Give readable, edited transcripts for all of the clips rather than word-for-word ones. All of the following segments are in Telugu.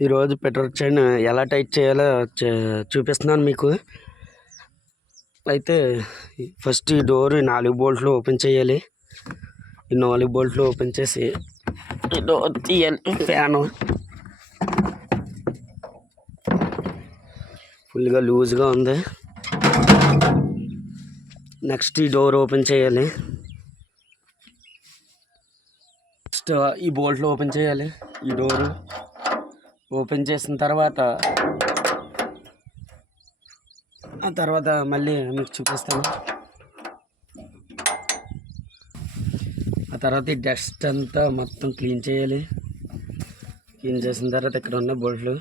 ఈరోజు పెట్రోల్ చైన్ ఎలా టైట్ చేయాలో చూపిస్తున్నాను మీకు. అయితే ఫస్ట్ ఈ డోర్ 4 బోల్ట్లు ఓపెన్ చేయాలి. ఈ 4 బోల్ట్లు ఓపెన్ చేసి ఈ డోర్ తీయాలి. ఫ్యాను ఫుల్గా లూజ్గా ఉంది. నెక్స్ట్ ఈ డోర్ ఓపెన్ చేయాలి. నెక్స్ట్ ఈ బోల్ట్లు ఓపెన్ చేయాలి. ఈ డోరు ఓపెన్ చేసిన తర్వాత మళ్ళీ మీకు చూపిస్తాను. ఆ తర్వాత ఈ డస్ట్ అంతా మొత్తం క్లీన్ చేయాలి. క్లీన్ చేసిన తర్వాత ఇక్కడ ఉన్న బోల్ట్లు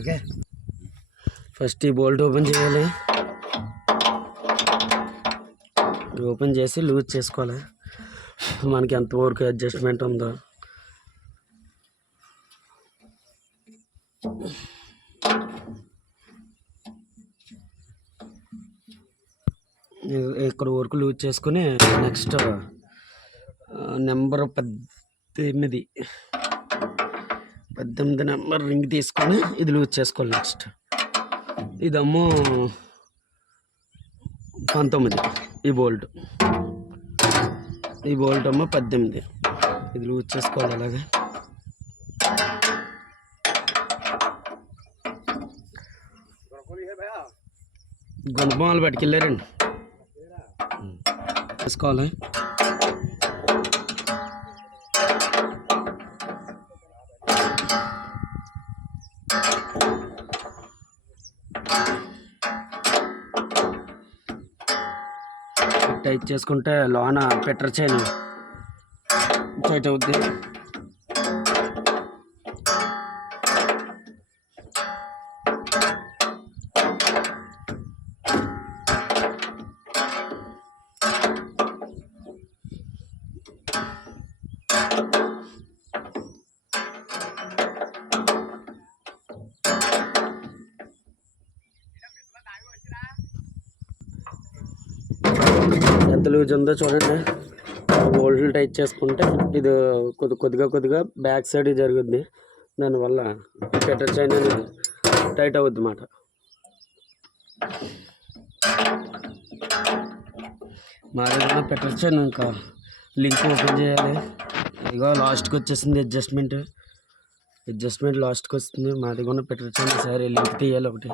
ఓకే. ఫస్ట్ ఈ బోల్ట్ ఓపెన్ చేయాలి. ఓపెన్ చేసి లూజ్ చేసుకోవాలి. మనకి ఎంతవరకు అడ్జస్ట్మెంట్ ఉందో ఇక్కడ వరకు లూజ్ చేసుకుని నెక్స్ట్ నెంబర్ 18 నెంబర్ రింగ్ తీసుకొని ఇది లూజ్ చేసుకోవాలి. నెక్స్ట్ ఇదేమో 19 ఈ బోల్ట్ ఏమో 18. ఇది లూజ్ చేసుకోవాలి. అలాగే గుణపాలు పట్టుకెళ్ళారండి చేసుకోవాలి. టైట్ చేసుకుంటే లోన పెట్రోల్ చైన్ టైట్ అవుద్ది. ఎంత లూజ్ ఉందో చూడండి. బోల్ట్లు టైట్ చేసుకుంటే ఇది కొద్దిగా బ్యాక్ సైడ్ జరుగుద్ది. దానివల్ల పెట్రోల్ చైన్ అనేది టైట్ అవుద్ది అన్నమాట. మా దగ్గర పెట్రోల్ చైన్ ఇంకా లింక్ ఓపెన్ చేయాలి. ఇదిగో లాస్ట్కి వచ్చేసింది అడ్జస్ట్మెంట్ లాస్ట్కి వస్తుంది. మా దగ్గర ఉన్న పెట్రోల్ చైన్ సరే లింక్ తీయాలి. ఒకటి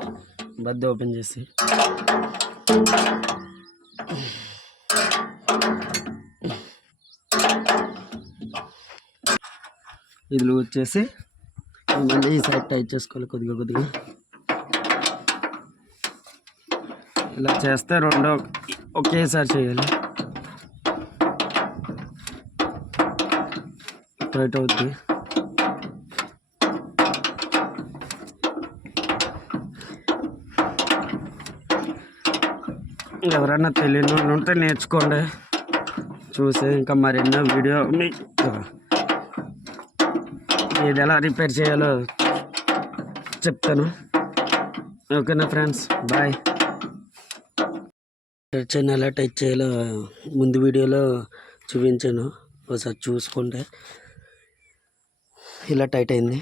బద్ద ఓపెన్ చేసి ఇది లూజ్ చేసి మళ్ళీ ఈ సైడ్ టైట్ చేసుకోవాలి. కొద్దిగా ఇలా చేస్తే రెండో ఒకేసారి చేయాలి. టైట్ అవుతుంది. ఎవరైనా తెలియని వాళ్ళు ఉంటే నేర్చుకోండి చూసి. ఇంకా మరెన్నో వీడియో మీకు ఇది ఎలా రిపేర్ చేయాలో చెప్తాను. ఓకేనా ఫ్రెండ్స్, బాయ్. టైట్ చైన్ ఎలా టైట్ చేయాలో ముందు వీడియోలో చూపించాను, ఒకసారి చూసుకుంటే ఇలా టైట్ అయింది.